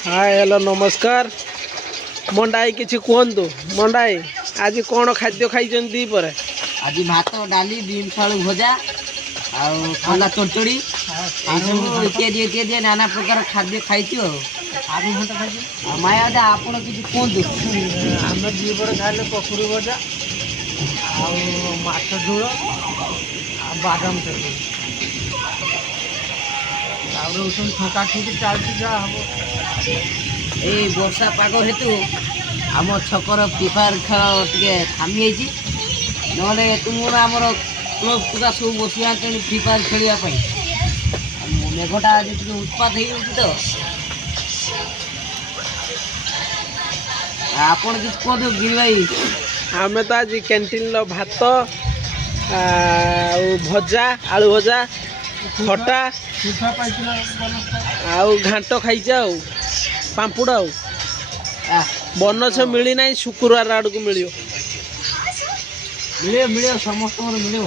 Hi hello नमस्कार मंडाई किसी कहतु मंडाई आज कौन खाद्य खाई दीपर आज भात डाली बीम आलू भजा आला चड़चड़ी इत्यादि इत्यादि नाना प्रकार खाद्य खाई माया आप किसी कहतु आम दीपर खाइले पकुड़ी भजा आछ झोल बादाम चटनी ठका ठुकी चलती जहाँ हम ये वर्षा पाग हेतु आम छकर प्रिफायर खेल टे थामी ना तुम आमर क्लब पूरा सब बस फ्री फायर खेलने मेघटा आज उत्पात हो आपड़ किसी कहतु गिरी भाई आम तो आज कैंटीन भात भजा आलू भजा खटा आउ घाट खाई पांपुड़ बनस मिलना शुक्रवार आड़ को मिल मिले समस्त मिले।